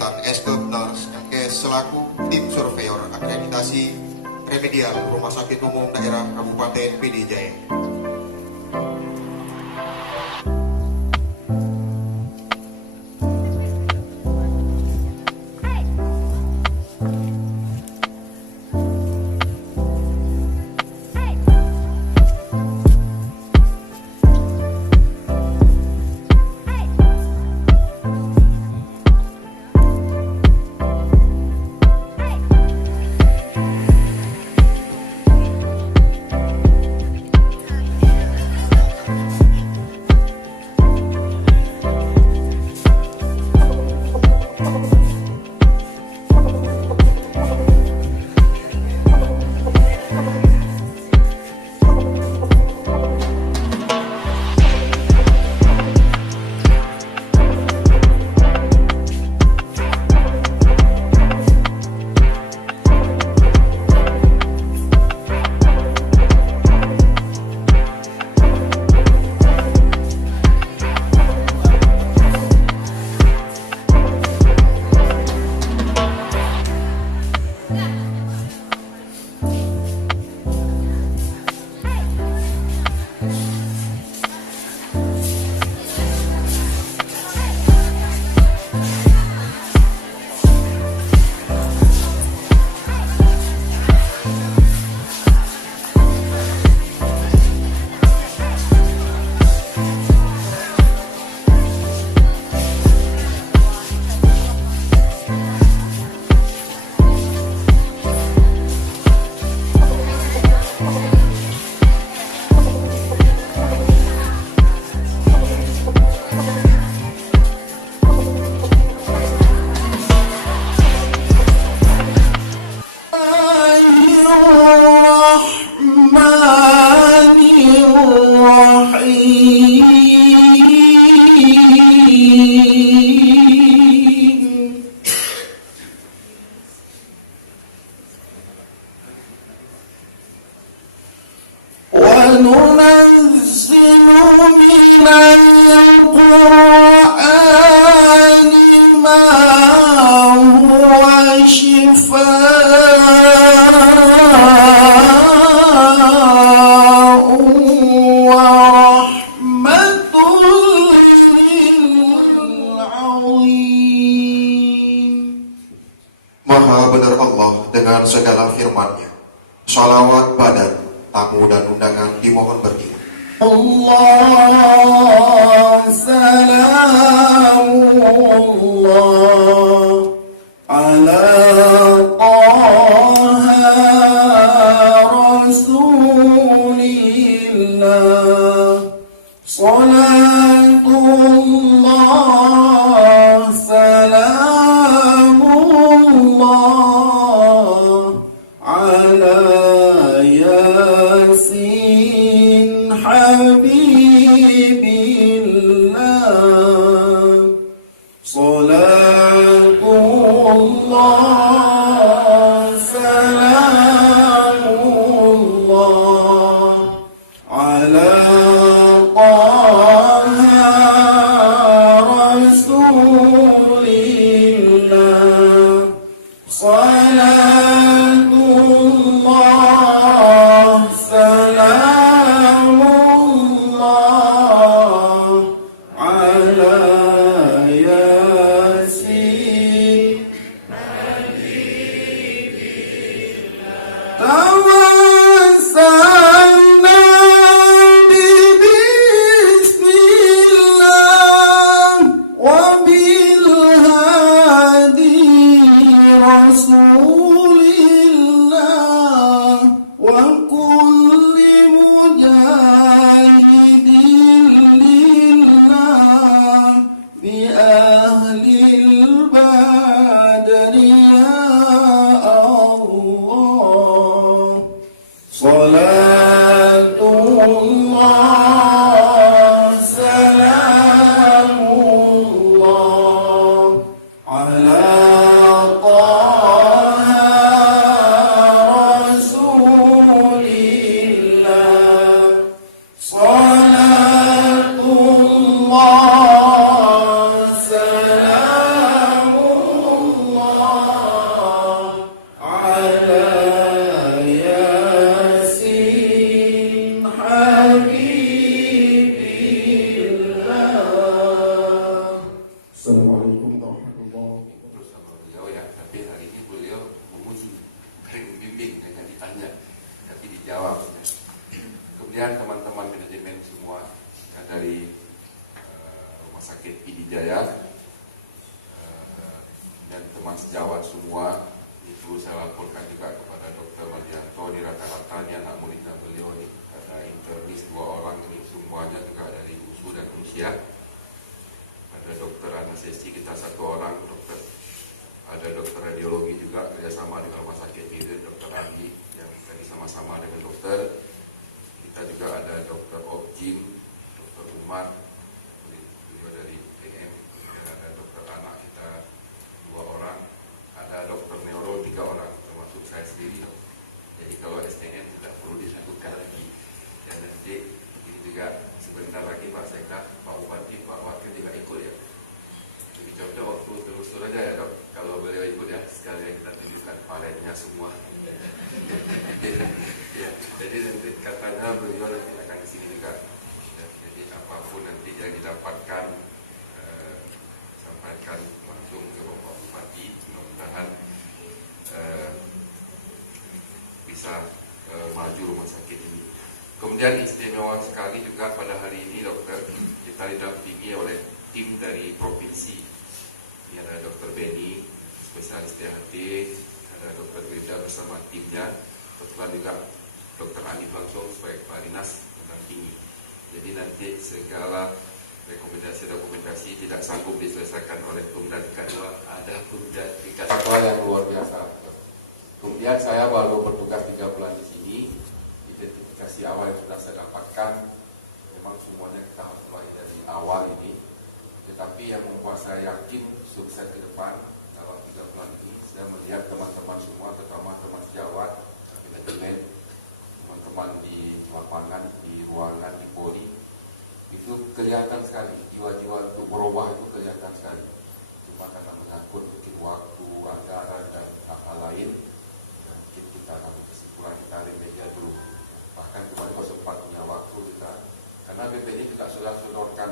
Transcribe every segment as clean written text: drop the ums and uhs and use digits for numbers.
Setan SB selaku tim surveyor akreditasi remedial Rumah Sakit Umum Daerah Kabupaten PD Jaya. Maha benar Allah dengan segala firman-Nya. Salawat badan, tamu dan undangan dimohon berdiri. Allah salamullah ala Taha Rasulillah, salatullah salamullah ala Yasin Habibillah, salatullah salamullah ala Taha Rasulillah, salatullah salamullah ala Yasin tawassalna bismillah wa bil hadi rasulillah wa kulli mujahidin lillah bi ahlil badri ya Allah, salatullah salamullah ala Taha Rasulillah, salatullah salamullah Assalamualaikum warahmatullahi Terus sama beliau ya, tapi hari ini beliau menguji, bukan membimbing, hanya ditanya, tapi dijawab. Ya. Kemudian teman-teman manajemen semua ya, dari Rumah Sakit Pidi Jaya dan teman sejawat semua, itu saya laporkan juga kepada Dr. Mardianto di rata-ratanya anak muridnya beliau ini, karena internis 2 orang ini semuanya juga dari USU dan Usia. Ada dokter anestesi kita 1 orang, dokter, ada dokter radiologi juga kerjasama dengan Rumah Sakit Pidi, Dr. Andi yang tadi sama-sama dengan dokter. Kita juga ada dokter Objim, dokter Umar, juga dari PM, ada dokter anak kita 2 orang, ada dokter neuro 3 orang, termasuk saya sendiri. Jadi kalau STN tidak perlu dilakukan lagi. Dan nanti ini juga sebentar lagi Pak Sekda, Pak Bupati, Pak Wakil juga ikut ya. Jadi contoh waktu telusur aja ya dok, kalau beliau ikut ya, sekalian kita tunjukkan paletnya semua. Ya, jadi nanti katanya beliau nanti akan di sini juga. Ya, jadi apapun nanti yang didapatkan, sampaikan langsung ke Bapak Bupati, mudah-mudahan bisa maju rumah sakit ini. Kemudian istimewa sekali juga pada hari ini dokter, kita didampingi oleh tim dari provinsi. Ini ada Dr. Benny, spesialis THT, ada Dr. Grida bersama timnya, kebetulan juga Dr. Anif langsung sebagai Kepala Dinas mendampingi. Jadi nanti segala rekomendasi-rekomendasi tidak sanggup diselesaikan oleh Pemda tingkat 2, ada Pemda tingkat 1 yang luar biasa. Kemudian saya baru bertugas 3 bulan di sini, identifikasi awal yang sudah saya dapatkan, memang semuanya kita harus mulai dari awal ini. Tetapi yang membuat saya yakin sukses ke depan dalam 3 bulan ini, saya melihat teman-teman semua, terutama teman sejawat, manajemen, teman-teman di lapangan, di ruangan, di Polri, itu kelihatan sekali, jiwa-jiwa untuk berubah itu kelihatan sekali. Cuma karena menyangkut mungkin waktu, anggaran, dan hal-hal lain, mungkin kita ambil kesimpulan kita media dulu. Bahkan kemarin kalau sempat punya waktu kita, karena BPD juga sudah sodorkan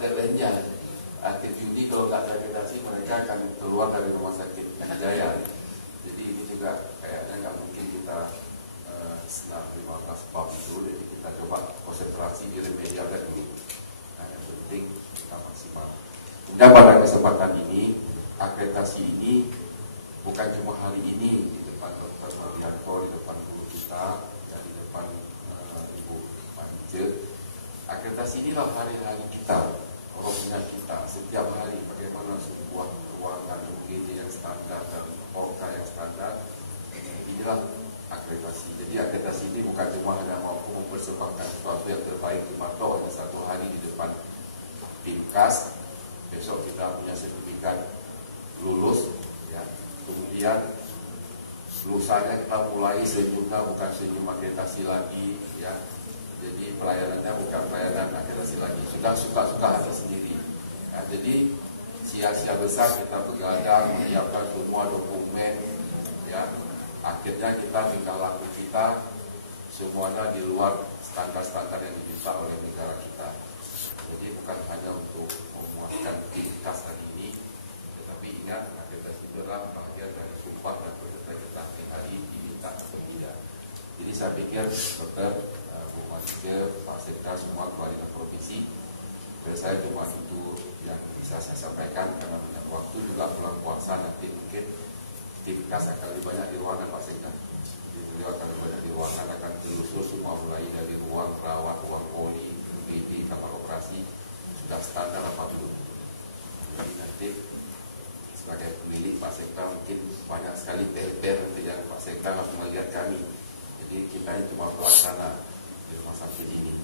deadline-nya. Akhir Juni kalau tidak ada rekomendasi mereka akan keluar dari Rumah Sakit Jaya. Jadi ini juga kayaknya nggak mungkin kita setelah 15 bab itu, jadi kita coba konsentrasi di remedial dulu. Nah, yang penting kita maksimal. Kemudian pada kesempatan ini, akreditasi ini bukan cuma hari ini di depan Dr. Mardianto, di depan guru kita, dan di depan Ibu Manje. Akreditasi inilah hari-hari kita, rohnya kita, setiap hari bagaimana sebuah ruangan UGD yang standar dan ORCA yang standar. Inilah akreditasi. Jadi akreditasi ini bukan cuma hanya mampu mempersembahkan sesuatu yang terbaik di mata hanya 1 hari di depan Timkas. Besok kita punya sertifikat lulus, ya. Kemudian lusanya kita mulai sempurna, bukan senyum akreditasi lagi, ya. Jadi pelayanannya bukan pelayanan akreditasi lagi, sudah suka-suka ada sendiri. Nah, jadi sia-sia besar kita begadang menyiapkan semua dokumen, ya. Akhirnya kita tinggal laku kita semuanya di luar standar-standar yang diminta oleh negara kita. Jadi bukan hanya untuk memuaskan Timkas hari ini, tetapi ingat akreditasi itu adalah bagian dari sumpah dan kerja kita hari diminta atau tidak. Jadi saya pikir dokter, Bu Manje, Pak Sekda, semua kepala dinas provinsi, saya cuma itu yang bisa saya sampaikan karena banyak waktu juga bulan puasa nanti mungkin Timkas akan lebih banyak di ruangan Pak Sekda. Jadi beliau akan lebih banyak di ruangan, akan telusur semua mulai dari ruang perawat, ruang poli, UGD, kamar operasi, sudah standar apa belum. Jadi nanti sebagai pemilik Pak Sekda mungkin banyak sekali PR nanti yang Pak Sekda harus melihat kami. Jadi kita ini cuma pelaksana di rumah sakit ini.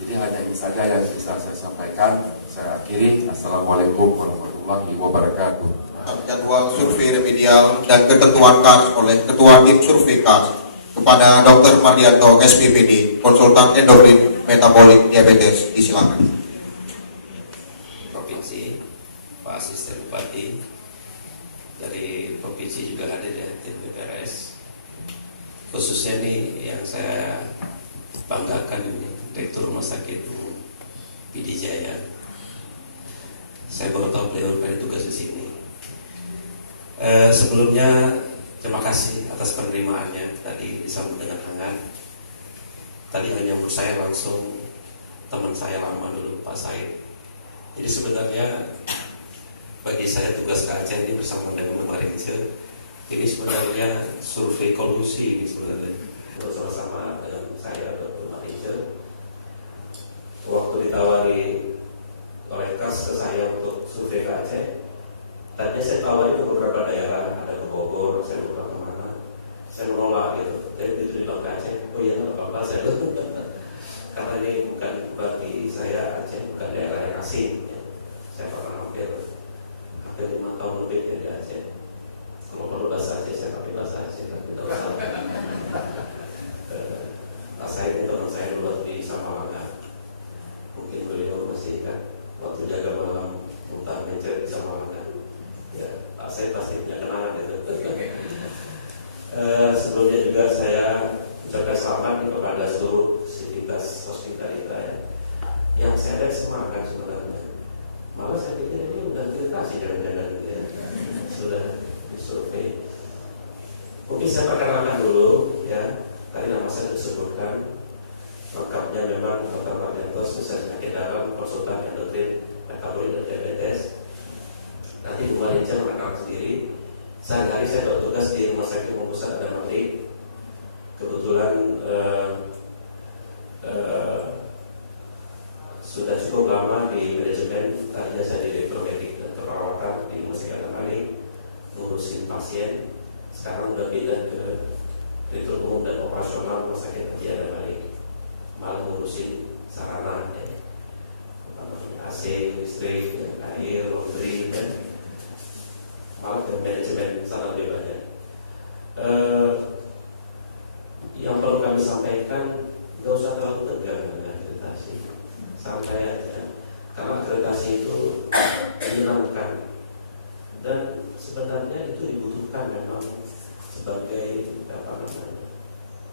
Jadi hanya ini saja yang bisa saya sampaikan. Saya akhiri. Assalamualaikum warahmatullahi wabarakatuh. Jadwal survei remedial dan ketentuan KAS oleh Ketua Tim Survei KAS kepada Dr. Mardianto, SPPD, konsultan endokrin metabolik diabetes. Disilakan. Provinsi, Pak Asisten Bupati, dari provinsi juga hadir ya, tim BPRS. Khususnya ini yang saya membanggakan ini Direktur Rumah Sakit PD Jaya. Saya baru tahu beliau pada tugas di sini. Sebelumnya terima kasih atas penerimaannya, tadi disambut dengan hangat. Tadi yang menyambut saya langsung teman saya lama dulu, Pak Said. Jadi sebenarnya bagi saya tugas ke Aceh ini bersama dengan Mbak Rachel, ini sebenarnya survei kolusi ini sebenarnya. Untuk sama-sama dengan saya Dr. Mbak Rachel, waktu ditawari oleh KAS ke saya untuk survei ke Aceh, tadinya saya tawari ke beberapa daerah, ada ke Bogor, saya lupa kemana, saya menolak gitu. Dan itu dibilang ke Aceh, oh iya nggak apa-apa saya karena ini bukan bagi saya Aceh bukan daerah yang asing. Saya pernah hampir 5 tahun lebih dari Aceh. Kalau bahasa Aceh saya pakai bahasa Aceh, tapi tidak usah. Saya ini teman saya dulu di Samalanga. Mungkin beliau masih ingat waktu jaga malam muntah mencet di Samalanga. Ya, saya pasti punya kenangan itu. Sebelumnya juga saya ucapkan selamat kepada seluruh sivitas hospital kita ya. Yang saya lihat semangat sebenarnya. Malah saya pikir ini udah akreditasi jangan-jangan gitu ya. Sudah disurvei. Mungkin saya perkenalkan dulu ya. Tadi nama saya disebutkan. Lengkapnya memang Dr. Mardianto, spesialis penyakit dalam, konsultan endokrin, metabolik dan diabetes. Nanti Bu Rachel mengenal sendiri. Sehari-hari saya bertugas di Rumah Sakit Umum Pusat Adam Malik. Kebetulan sudah cukup lama di manajemen. Tadinya saya di Direktur Medik dan Keperawatan di Rumah Sakit Adam Malik, ngurusin pasien. Sekarang udah pindah ke Direktur Umum dan Operasional Rumah Sakit Haji Adam Malik, malah ngurusin sarana ya. AC, listrik, air, laundry dan malah ke manajemen sana lebih banyak. Yang perlu kami sampaikan, nggak usah terlalu tegang dengan akreditasi, santai aja. Karena akreditasi itu menyenangkan dan sebenarnya itu dibutuhkan memang sebagai apa namanya.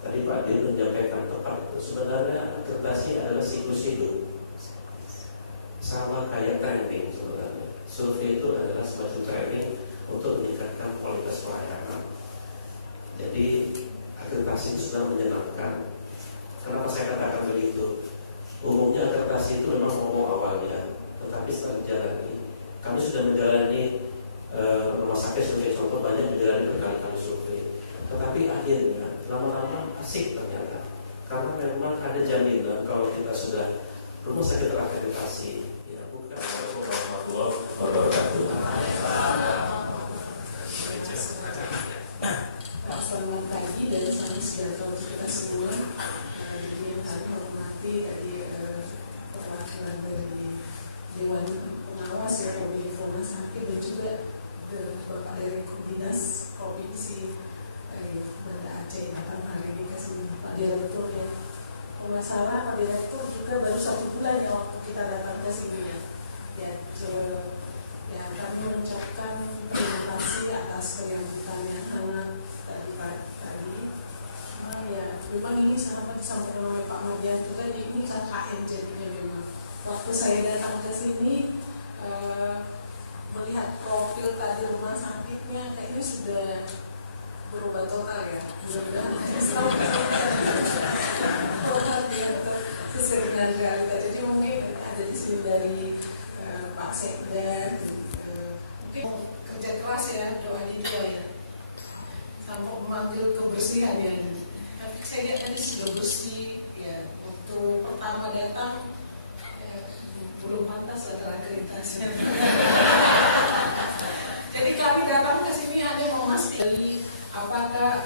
Tadi Pak Dir menyampaikan tepat itu sebenarnya akreditasi adalah siklus hidup, sama kayak training sebenarnya. Survei itu adalah semacam training untuk meningkatkan kualitas pelayanan. Jadi akreditasi itu sudah menyenangkan. Kenapa saya katakan begitu? Umumnya akreditasi itu memang ngomong awalnya, tetapi setelah menjalani, kami sudah menjalani rumah sakit sebagai contoh banyak menjalani berkali-kali survei. Tetapi akhirnya lama-lama asik ternyata, karena memang ada jaminan kalau kita sudah rumah sakit terakreditasi. Ya bukan warahmatullahi wabarakatuh. Selamat pagi dan salam sejahtera untuk kita semua. Jadi yang kami hormati dari perwakilan dari Dewan Pengawas ya dari Rumah Sakit dan juga Bapak Direktur Dinas Provinsi Banda Aceh datang hari ini ke sini Pak Direktur ya. Kalau nggak salah Pak Direktur juga baru 1 bulan ya waktu kita datang ke sini ya. Ya kami mengucapkan terima kasih atas penyambutan yang hangat tadi. Ya memang ini sama disampaikan oleh Pak Mardianto tadi, ini KKN jadinya memang. Waktu saya datang ke sini melihat profil tadi rumah sakitnya kayaknya sudah berubah total ya. Mudah-mudahan total ya sesuai dengan realita. Jadi mungkin ada di sini dari Pak Sekda, mungkin kerja keras ya, doa dia ya, sama memanggil kebersihannya. Tapi saya lihat tadi sudah bersih ya. Waktu pertama datang belum pantas lah terakreditasi. Jadi kami datang ke sini hanya memastikan apakah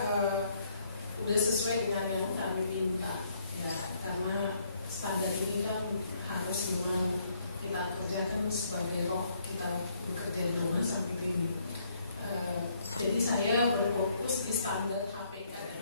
sudah sesuai dengan yang kami minta ya, karena standar ini kan harus memang kita kerjakan sebagai roh kita bekerja di rumah sakit ini. Jadi saya berfokus di standar HPK dan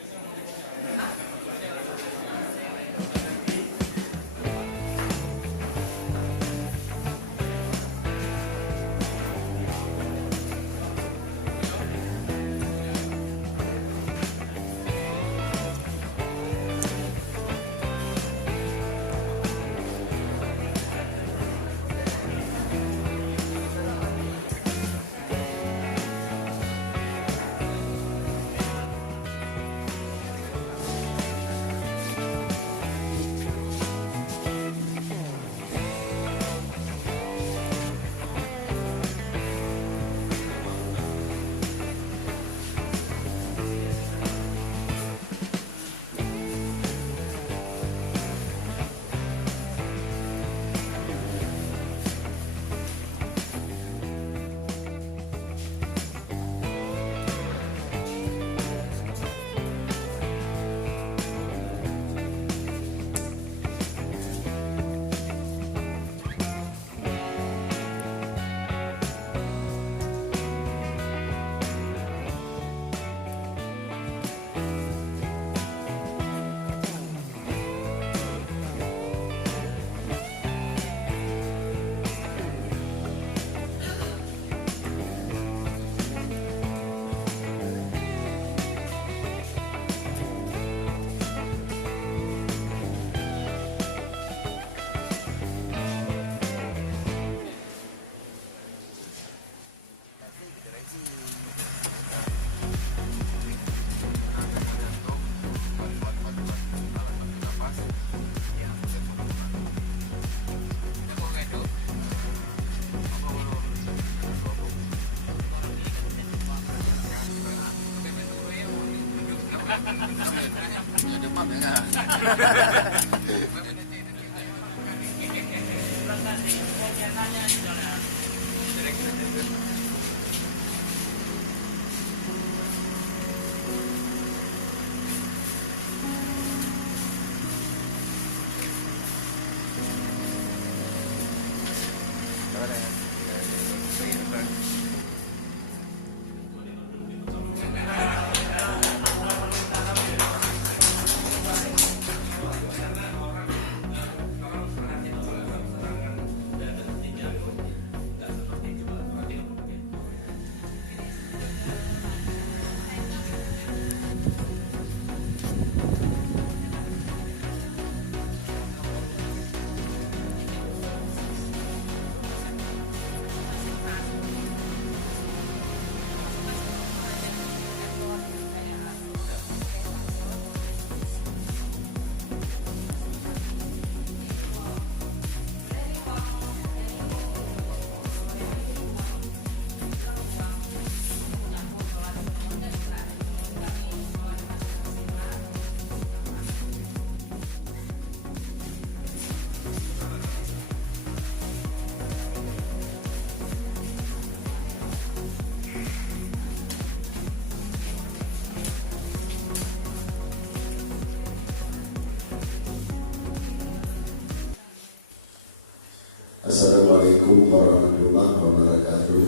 Assalamualaikum warahmatullahi wabarakatuh.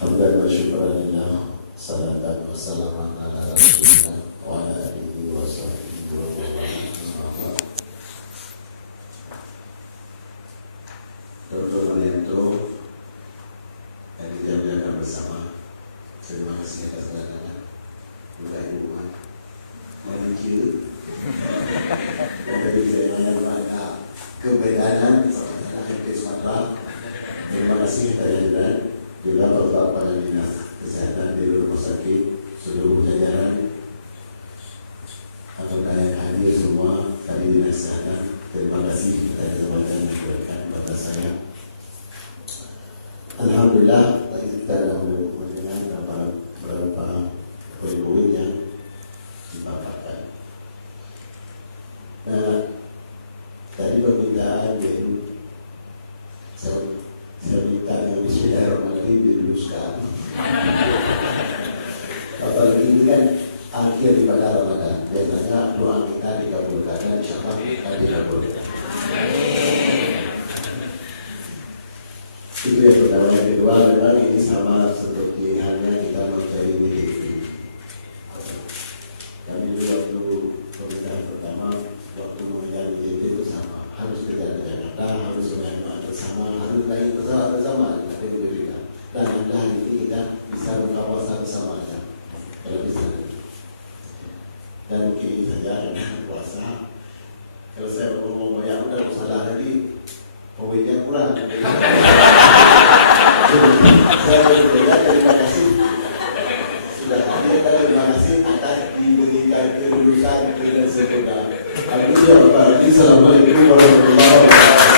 Hamdan wa syukran lillah, salatan wa salaman ala rasulillah wa ala alihi wa sahbihi wa man. Dr. Marianto, yang dijalankan bersama, terima kasih atas kedatangan. Mudah ibu mari cium. Dan tadi saya menyampaikan keberadaan di Sumatera. Terima kasih kepada juga Bapak Dinas Kesehatan di rumah sakit, seluruh jajaran, apakah yang hadir semua tadi Dinas Kesehatan. Terima kasih kepada kesempatan yang diberikan kepada saya. Alhamdulillah, tadi kita dah mendengar beberapa poin-poin yang dipaparkan. Nah, tadi permintaan yang saya minta yang bismillahirrahmanirrahim diluluskan. Apalagi ini kan akhir ibadah Ramadan, biasanya doa kita dikabulkan dan insyaAllah akan dikabulkan. Itu yang pertama. Yang kedua, memang ini sama seperti halnya kita mencari BDP. Kami juga waktu pemerintahan pertama, waktu mengejar BDP itu sama, harus kejar Jakarta, harus mengajar bersama, harus naik pesawat bersama, tidak diberikan. Dan alhamdulillah ini kita bisa berkawasan bersama saja, kalau bisa. Dan mungkin ini saja dengan puasa. Kalau saya ngomong yang udah salah tadi, poinnya kurang. Saya berbeda, terima kasih. Sudah hadir, terima kasih atas diberikan kelulusan dan sempurna. Assalamualaikum warahmatullahi wabarakatuh.